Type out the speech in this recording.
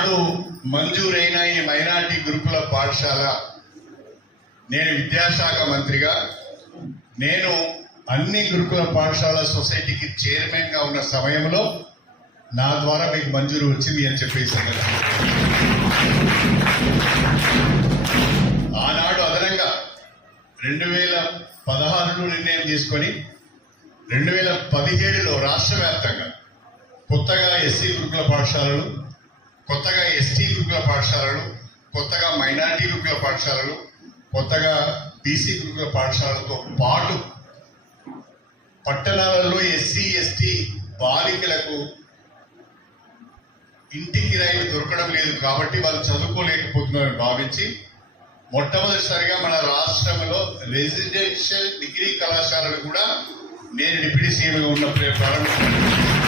ఆనాడు మంజూరైన ఈ మైనార్టీ గురుకుల పాఠశాల నేను విద్యాశాఖ మంత్రిగా నేను అన్ని గురుకుల పాఠశాల సొసైటీకి చైర్మన్ గా ఉన్న సమయంలో నా ద్వారా మీకు మంజూరు వచ్చింది అని చెప్పేసి ఆనాడు అదనంగా 2016లో నిర్ణయం తీసుకొని 2017లో రాష్ట్ర వ్యాప్తంగా కొత్తగా ఎస్సీ గురుకుల పాఠశాలలు, కొత్తగా ఎస్టీ గురుకుల పాఠశాలలు, కొత్తగా మైనార్టీ గురుకుల పాఠశాలలు, కొత్తగా బీసీ గురుకుల పాఠశాలలతో పాటు పట్టణాలలో ఎస్సీ ఎస్టీ బాలికలకు ఇంటి కిరాయిలు దొరకడం లేదు కాబట్టి వాళ్ళు చదువుకోలేకపోతున్నారని భావించి మొట్టమొదటిసారిగా మన రాష్ట్రంలో రెసిడెన్షియల్ డిగ్రీ కళాశాలలు కూడా నేను డిప్యూటీ సీఎంగా ఉన్నప్పుడే ప్రారంభించాను.